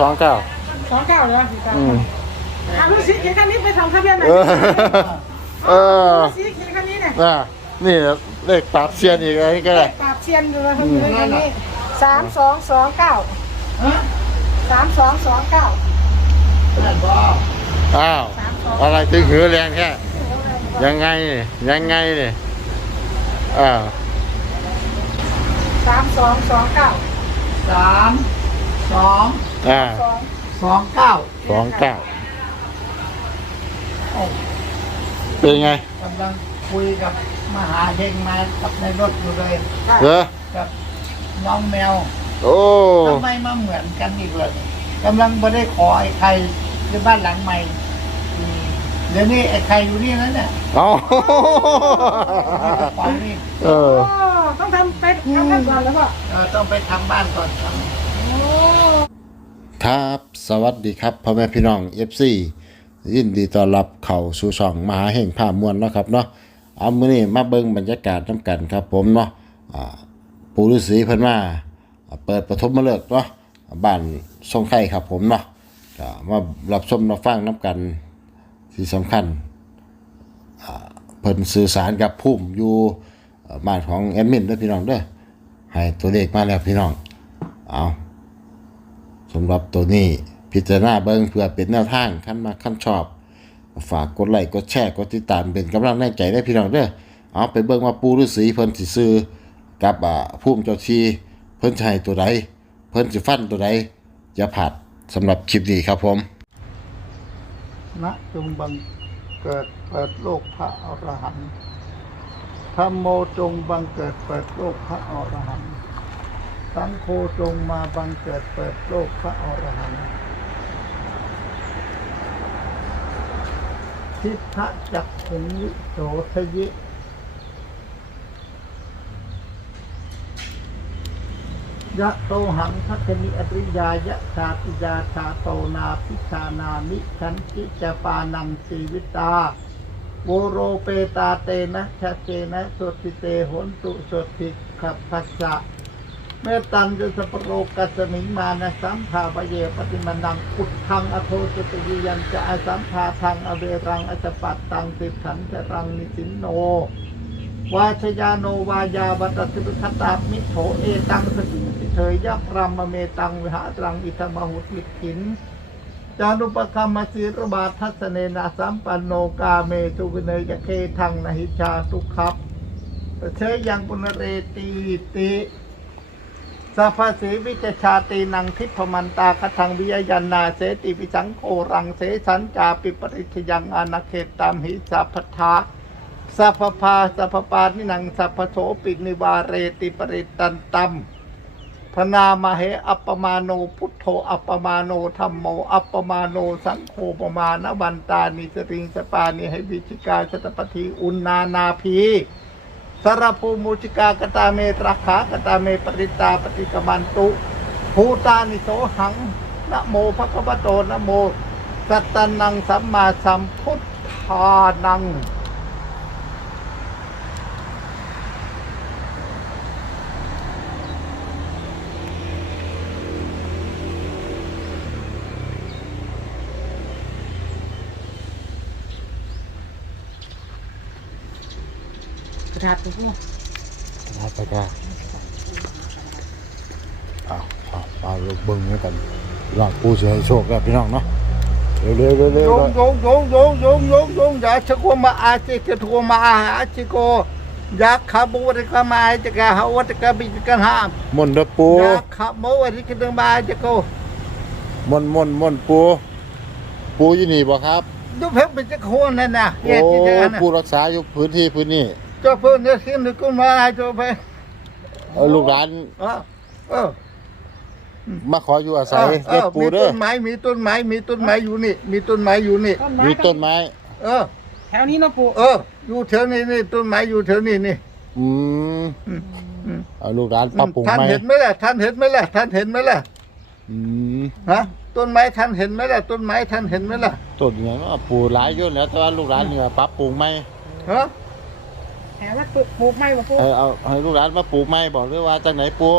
จะแห้งไว้สองเก้าสองเก้าเลยพี่ตาอืมอะลูกศิษย์เขียนคันนี้ไปทำทะเบียนหน่อยเออเออลูกศิษย์เขียนคันนี้เนี่ยน่ะนี่เลขปราบเซียนอีกอะไรก็ได้ปราบเซียนอยู่เลยคันนี้คันนี้สามสองสองเก้าสามสองสองเก้าอ้าวสามสองอะไรถึงหือแรงแค่ยังไงเนี่ยยังไงเนี่ยอ้าวสามสองสองเก้าสาม สองอ่าสองสองเก้าสองเก้าเป็นไงกำลังคุยกับมหาเฮงมากับในรถอยู่เลยเหรอกับน้องแมว โอ้ทำไมมาเหมือนกันอีกเลยกำลังไม่ได้ขอไอ้ใครในบ้านหลังใหม่อืมเดี๋ยวนี้ไอ้ใครอยู่นี่แล้วเนี่ยเอาขวางนี่เออโอ้ต้องทำเป็ดทำกันก่อนแล้วก็เออต้องไปทำบ้านก่อนทโอ้ ครับสวัสดีครับพ่อแม่พี่น้อง FC ยินดีต้อนรับเข้าสู่ช่องมหาแห่งภาพมวลเนาะครับเนาะเอามื้อนี้มาเบิ่งบรรยากาศน้ำกันครับผมเนาะปู่ฤาษีเพิ่นมาเปิดประทมฤกษ์เนาะบ้านทรงไข่ครับผมเนาะมารับชมรับฟังน้ำกันที่สำคัญเพิ่นสื่อสารกับภูมิอยู่บ้านของแอดมินด้อพี่น้องเด้อให้ตัวเลขมาแล้วพี่น้องเอา สำหรับตัวนี้พิจารณาเบิ่งเพื่อเป็นแนวทางขั้นมาขั้นชอบ ฝากกดไลค์กดแชร์กดติดตามเป็นกำลังแรงใจได้พี่น้องเด้อเอาไปเบิ่งว่าปูฤาษีเพิ่นสิซื้อกับอ่าภูมิเจ้าทีเพิ่นสิให้ตัวใดเพิ่นสิฟันตัวใดอย่าผาดสำหรับคลิปนี้ครับผมนะจงบังเกิดเปิดโลกพระอรหันต์ธรรมโมจงบังเกิดเปิดโลกพระอรหันต์ สังโฆจงมาบังเกิดเปิดโลกพระอรหันต์ทิพะจักขุงวิโสทยิยะโตหังพัคนิอริยายะชาติยาชาโตนาพิชานามิฉันติจปานังสีวิตาโวโรเปตาเตนะชะเจนะสดติเตหนตุสดติขับพัสสะ เมตตันจะสปโรกัสมิงมานะสัมภาปเยปฏิมันนังอุดทังอโทสติยิยันจะอสัมภาทังอเวรังอจปัตตังติขันจะรังนิสินโน วาชยาโนวายาบัตติปคตามิโถเอตังสติสิเถยยักรามเมตังวิหาตรังอิทมหุติขินจานุปกรรมสีรบาทัสเนนะสัมปันโนกาเมตุกเนยเคทังนหิชาตุขับเชยยังปุนเรตีติ สัพสีวิจชาตีนังทิพมันตาคทังวิยยันนาเสติปิสังโครังเสสัญจาปิปริชยังอนาเขตตามหิสัพทาสัพพาสัพปานินังสัพโสปินิวาเรติปริตันตัมพนามาเหอัปปมาโนพุทโธอัปปมาโนธรรมโมอัปปมาโนสังโฆปมาณวันตานิสริงสปานิให้วิชิกาสตปทีอุณนานาพี สารภูมุจิกากตาเมตราขากตาเมปริตาปฏิกมันตุภูตานิโสหังนะโมภะคะวะโตนะโมสัตตนังสัมมาสัมพุทธานัง ระดาษตัวพวกนะไปจ้าเอาเอาเอาลูกเบิ่งไว้กันลองปูสิให้โชคแล้วพี่น้องเนาะเร็วเร็วเร็วเร็ว Dung dung dung dung dung dung dung dạ chứ có mà ai chứ cái thua mà ai chứ cô dạ khá bố thì có mà ai chứ cả hậu thì cả bị cái hàm มนต์เด้อปู dạ khá bố thì cái đường mà ai chứ cô มนต์มนต์มนต์ปู ปูอยู่นี่บ่ครับ giúp hết bị cái khuôn này nè โอ้ nghe chứ chứ ปูรักษาอยู่พื้นที่พื้นนี้ cho phương nó xin được con mà ai cho phải เอาลูกหลาน ờ ờ มาขออยู่อาศัย ờ เรียก ờ ปูมีเด้อต้นไม้มีต้นไม้มีต้นไม้อยู่นี่ มีต้นไม้อยู่นี่ ต้นไม้มีต้นไม้ เออ แถวนี้นะปู่ เออ อยู่แถวนี้นี่ต้นไม้อยู่แถวนี้นี่อืมอืมอืมเอาลูกหลานปรับปรุงท่านไหมเห็นไหมล่ะท่านเห็นไหมล่ะท่านเห็นไหมล่ะอืมฮะต้นไม้ท่านเห็นไหมล่ะต้นไม้ท่านเห็นไหมล่ะต้นเนี่ยว่าปูหลายอยู่แล้วแต่ว่าลูกหลานเนี่ยปรับปรุงไหมฮะ แหมว่าปลูกไม้บ่พูเออเอาให้ลูกหลานมาปลูกไม้บอกหรือว่าจากไหนปู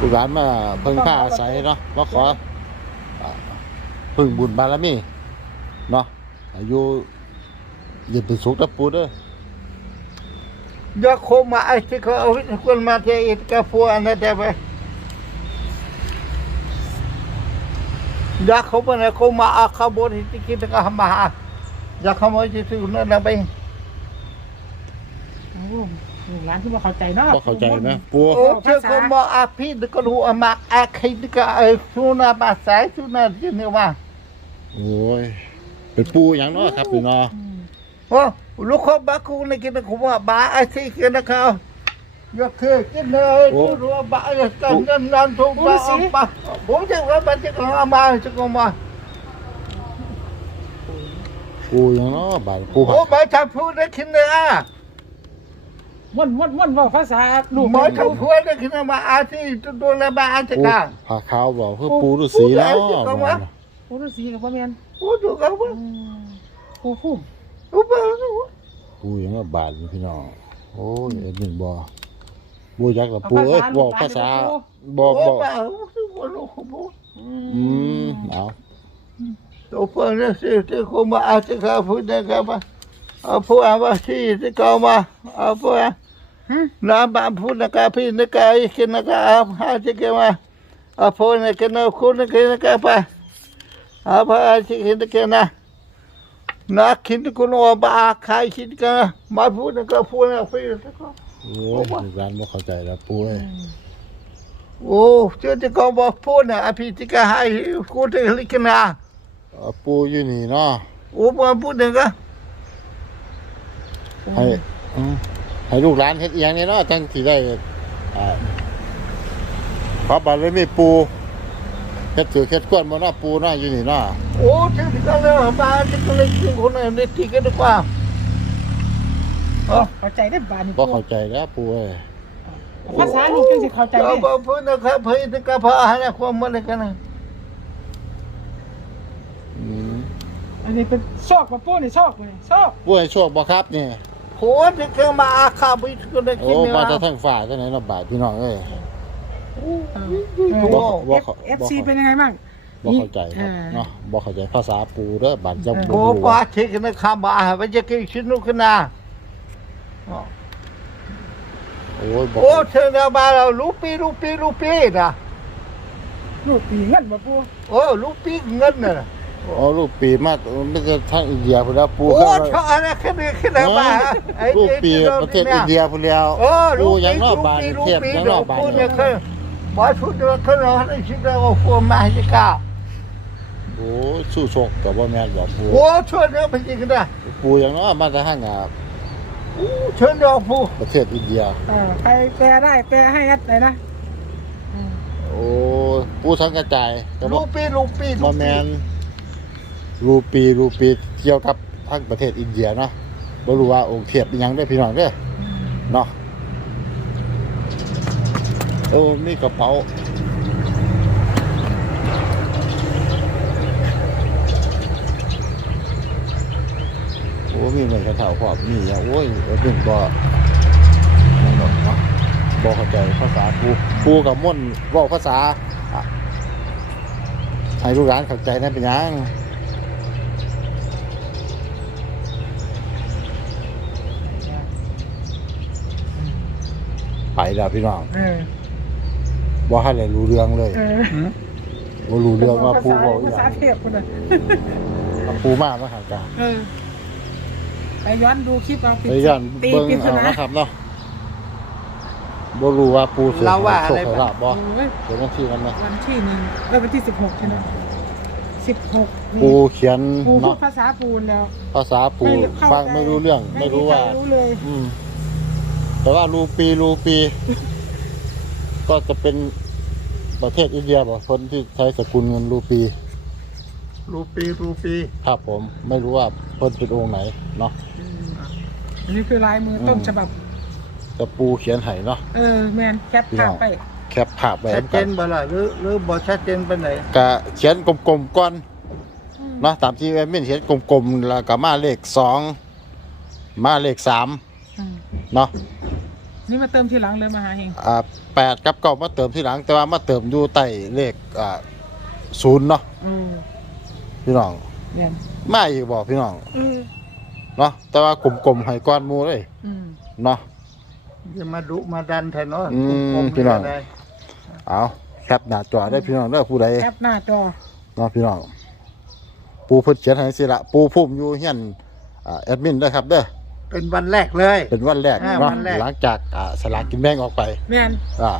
ลูกหลานมาเพิ่งผ้าอาศัยเนาะมาขอพึ่งบุญบารมีเนาะอายุยืนเป็นสุขตะปูเด้อ ยกโคมาไอ้ที่เขาเอาคนมาเทอิดกาฟัวอันนั่นได้ไหม อยากเขาไปไหนเขามาอาคาบนที่คิดก็หามาอยากเขามาที่สุนั่นนะไปโอ้ลูกหลานที่ว่าเข้าใจนาะบ่เข้าใจไหมปูโอ้เจ้าเขามาอาพี่เด็กก็รู้อามาแอาใครเด็กก็ไอ้สุนามาสายสุนาที่เนี่ว่าโอ้ย เป็นปูอย่างนาะครับพี่เนาะโอ้ลูกเขาบ้ากูนี่กินเขาว่าบ้าไอซีกันนะครับ อ้ที่กินเขาอยากเคยกินเลยที่รู้ว่าบ้าจะกันนั่นนั่นทุกบ้าบ้าผมจะว่าบ้าจะก็มาจะก็มาปูอย่างเนาะบาดปูผัโอ้กไม่ทำพูดได้ขึ้นเลยอะม่วนม่วนม่วนเว่าภาษาลูกไม่ทำพูดได้ขึ้นมาอาที่ตัวละบ้าอาจะปูกันผ้าขาวบอกคือปูฤาษีแล้วโอ้ฤาษีกับพ่อแม่นโอ้ดูเขาว่าอืมโอ้พุ่มโอ้บ้าปูอย่างว่าบาดพี่น้องโอ้ยเอ็ดหนึ่งบ่ ปูยักษ์กับปูเอ้ยบอกภาษาบอกโอ้บอกบ้าโอ้ลูกเขาบอกอืมเอาตัวเพื่อนสิที่เขามาอาจะเขาพูดได้กันมาเอาพูดอาว่าที่ที่เขามาเอาพูดน้ำบางพูดนะครับพี่นึกไอ้กินนะครับหาจิกมาอาพูดนึกนะคุณนึกนะครับไปอาพาจิกนึกนะนักคิดคุณว่าบ้าใครคิดกันมาพูดนะครับพูดนะพี่ โอ้ยลูกหลานบ่เข้าใจแล้วปูเอ้ยโอ้เจ้าที่เขาบอกพูดนะอภิจิกาให้คุณที่ลิกนะเอาปูอยู่นี่เนาะโอ้มาพูดนึกะให้อืมให้ลูกหลานเฮ็ดอีหยังนี่เนาะจังสิได้อ่าขอบารมีปูเฮ็ดถือเฮ็ดกวนบ่เนาะปูเนาะอยู่นี่เนาะโอ้เจ้าที่เขาเลยมาที่เขาเลยคิดคนนั้นได้ที่กันดีกว่า เข้าใจได้บานนี่บ่เข้าใจแล้วปูเอ้ยภาษาลูกจังสิเข้าใจเอาได้บอกพูดนะครับพี่นึกพาให้ความมันกันนะอืมอันนี้เป็นซอกมาปูนี่ซอกเลยซอกปูให้โชคบ่ครับนี่โหที่เขามาอาคาบิดก็ได้โอ้กินเนี่ยมาจากทางฝ่าจังไหนเนาะบาดพี่น้องเอ้ยโอ้บ่บ่เอฟซีเป็นยังไงบ้าง บ่เข้าใจครับอ่า เนาะบ่เข้าใจภาษาปูเด้อบาดจังโหบ่รู้ป้าเช็คนะข้ามาไปจะกินชินุกนะ โอ้ยบ่โอ้เธอเนี่ยมาเราลูปีลูปีลูปีนะลูกปีเงินมาปูโอ้ลูปีเงินน่ะโอ้ลูกปีมาไม่ใช่ทางอินเดียพุ่นแล้วปูโอ้เข้าชอบอะไรขึ้นขึ้นมาลูกปีประเทศอินเดียพุ่นแล้วโอ้ลูปูปียังนอกลูบ้านปีลูเทียบปียังนเดี๋ยอวกบ้านพูดเลเนี่ยยคือบอกพูดเดี๋ยวคือเราให้ชิดเราฟัวมาให้ก้าโอ้ยสู้ชกก็บ่แม่นบ่ปูโอ้ช่วยเนี่ยไปจริงนะปูยังเนาะมาจากทางอ่า โอ้ช่วยเราพูดประเทศอินเดีย เออใครแปลได้แปลให้แอดเลยนะอืมโอ้ยปูสังกระจายก็ลูบ่ปีลูปีบ่แม่นรูปีรูปีเกี่ยวกับทางประเทศอินเดียเนาะบ่รู้ว่าองค์เทพอิหยังเด้อพี่น้องเด้อเนาะโอ้มีกระเป๋า โอ้มีเหมือนกระเถาขอบมีอย่างโอ้ยเออดึงบ่นั่นดอกเนาะบ่เข้าใจภาษาปูปูกับม่วนเว้าภาษาอะให้ลูกหลานเข้าใจนั่นเป็นหยังไปแล้วพี่น้องเออบ่ให้เลยรู้เรื่องเลยเออบ่รู้เรื่องว่าปูเว้าอีภาหษายังเทพคนน่ะเอาปูมามาหากาเออ ไปย้อนดูคลิปเอาไปย้อนตีเบิ่งปริศเอานานะครับเนาะบ่รู้ว่าปูเสือเราว่าโชอะไรคให้ลาบบ่โอ้ยเดี๋ยววันที่นั้นนะวันที่หนึ่งเออวันที่สิบหกใช่ไหมสิบหกปูเขียนปูพูเนาะดภาษาปูนแล้ว ภาษาปูไม่เข้าฟังใจไม่รู้เรื่อง ไม่รู้ว่า ใครู้เลยอืม แต่ว่ารูปีรูปี ก็จะเป็นประเทศอินเดียบ่คนที่ใช้สกุลเงินรูปีลูปีลูปี ครับผมไม่รู้ว่าเพิ่นเป็นองค์ไหนเนาะอั นนี้คือลายมือต้นฉบับแต่ปูเขียนไห้เนาะ เออแมนแคปพี่ภาน้พองไปแคปภาพไว้ชัดเจกันนบ่ล่ะหรือหรือบ่ชัดเจนไปไหนกะเขียนกลมๆก่อนเนาะตามที่แอดมินเขียนกลมๆแล้วก็มาเลขสองมาเลขสามอืมเนาะนี่มาเติมทีหลังเลยมาหาเฮงอ่าแปดกับเก้ามาเติมที่หลังแต่ว่ามาเติมอยู่ใต้เลขอ่าศูนย์เนาะอืมพี่น้องเนี่ยมาอีกบอกพี่น้อง อืม เนาะแต่ว่ากลมๆให้ก้อนหมูเลยอืมเนาะ จะมาดุมาดันแทนเนาะอืมกลมๆพี่น้องเลยเอาแคปหน้าจอได้พี่น้องเด้อผู้ใดแคปหน้าจอเนาะพี่น้องปูเพิ่นเขียนให้สิละปูพุ่มอยู่เฮียนอ่าแอดมินเด้อครับเด้อเป็นวันแรกเลย เป็นวันแรกอ่าเนาะวันแรก หลังจากอ่าสลากกินแบ่งออกไป แม่นอ่า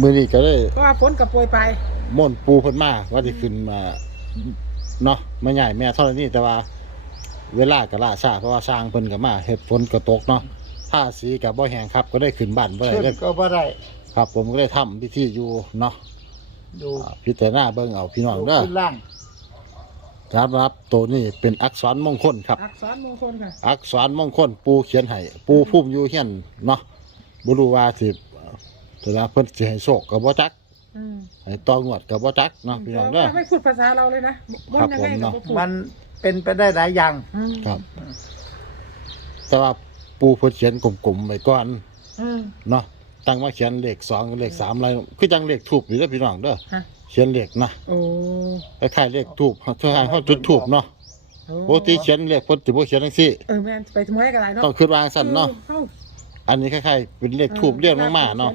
มื้อนี้ก็เลยเพราะว่าฝนกับโปรยไป ม่วนปูเพิ่นมาว่าสิขึ้นมาเนาะมาใหญ่แม่เท่านี้แต่ว่า เวลาก็ล่าช้าเพราะว่าสร้างเพิ่นก็มาเฮ็ดฝนก็ตกเนาะผ้าสีก็บ่แห้งครับ ก็ได้ขึ้นบ้านบ่ได้ขึ้นเลยก็บ่ได้ครับ ผมก็ได้ทำพิธีอยู่เนาะดูอ่าพิจารณาเบิ่งเอาพี่น้องดูเด้อขึ้นล่างครับรับตัวนี้เป็นอักษรมงคลครับ อักษรมงคลค่ะอักษรมงคลปูเขียนให้ปูพุ่มอยู่เฮียนเนาะบ่รู้ว่าสิเวลาเพิ่นสิให้โชคก็บ่จักอืมให้ต่องวดก็บ่จักเนาะพี่น้องเด้อไม่พูดภาษาเราเลยนะม่วนยังไงครับผมเนาะก็บ่พูดมัน เป็นไปได้หลายอย่างอืมครับ แต่ว่าปูเพิ่นเขียนกลมๆไว้ก่อนอืม เนาะตั้งมาเขียนเลข2กับเลข3อะไรคือจังเลขทูบอยู่เด้อพี่น้องเด้อฮะ เขียนเลขนะโอ้คล้ายๆเลขทูบคล้ายๆเฮาจุดทูบเนาะปกติเขียนเลขเพิ่นสิบ่เขียนจังซี่ เออแม่นไปทำไมกันไรเนาะต้องคิดวางสั่นเนาะอออันนี้คล้ายๆเป็นเลขทูบเรียงลงมาเนาะอั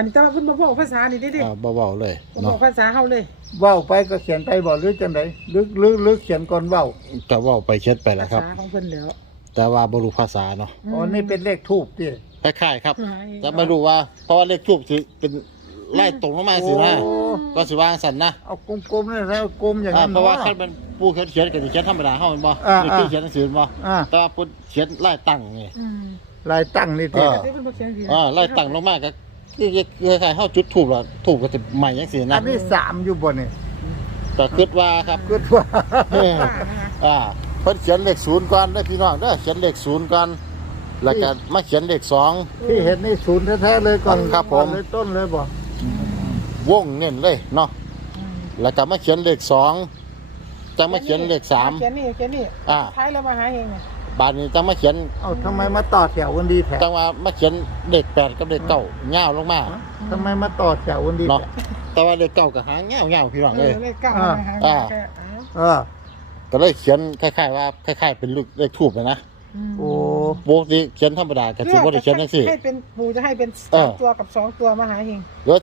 นนี้แต่ว่าเพิ่นบ่บอกภาษานี่ดิดิอ่าเบาๆเลยบ่บอเนาะกภาษาเฮาเลย เว้าไปก็เขียนไปบ่หรือจังไดหรือหรือหรือเขียนก่อนเว้าก็เว้าไปเขียนไปแล้วภาครับ ษาของเพิ่นแล้วแต่ว่าบ่รู้ภาษาเนาะอ๋อนี่เป็นเลขทูบดิคล้ายๆครับหาเองจะไม่รู้ว่า เพราะว่าเลขทูบสิเป็นไล่ตรงลงมาสินะโอ้ก็สิวางสั่นนะเอากลมๆนี่แล้วกลมอย่างอ่านั้นเพราะว่าเนาะคันเป็นปูเขียนเขียนก็สิเขียนธรรมดาเฮาแม่นบ่อ่านี่คือเขียนหนังสือแม่นบ่อ่าแต่ว่าปูเขียนไล่ตั้งนี่ อืมลายตั้งนี่เอติอแต่ที่เพิ่นบ่เขียนสิอ่าไล่ตั้งลงมาก็ คือคล้ายๆเฮาจุดทูบแล้วทูบก็สิใหม่จังซี่อันะนนี้สามอยู่บนนี่ก็คิดว่าครับคือว่าเออว่านะคะอ่าเพิ่นเขียนเลขศูนย์ก่อนเด้อพี่น้องเด้อเขียนเลขศูนย์ก่อนแล้วก็มาเขียนเลขสอง ที่เห็นนี่ศูนย์แท้ๆเลยก่อนครับผมก่อนเลยต้นเลยบ่วงเน้นเลยเนาะอืมแล้วก็มาเขียนเลขสองจะมาเขียนเลขสามเขียนนี่เขียนนี่อ่าท้ายแล้วมาหาเองเนี่ย บานนี้จะมาเขียนเอาทำไมมาต่อแถวกันดีแถวจังว่ามาเขียนเลขแปดกับเลขเก้าเงาวลงมาทำไมมาต่อแถวกันดีเนาะแถวแต่ว่าเลขเก้ากับหางเงาวเงาวพี่น้องเอเลอยเลขเก้าอ่ามาหาอ่าแค่อ้าวเออ ก็เลยเขียนคล้ายๆว่าคล้ายๆเป็นเลขเลขทูบเลยนะมโอ้ปกติเขียนธรรมดาก็ถือว่าได้เขียนจังซี่ ให้เป็นปูจะให้เป็นเอสาอมตัวกับสองตัวมาหาเอง แล้ว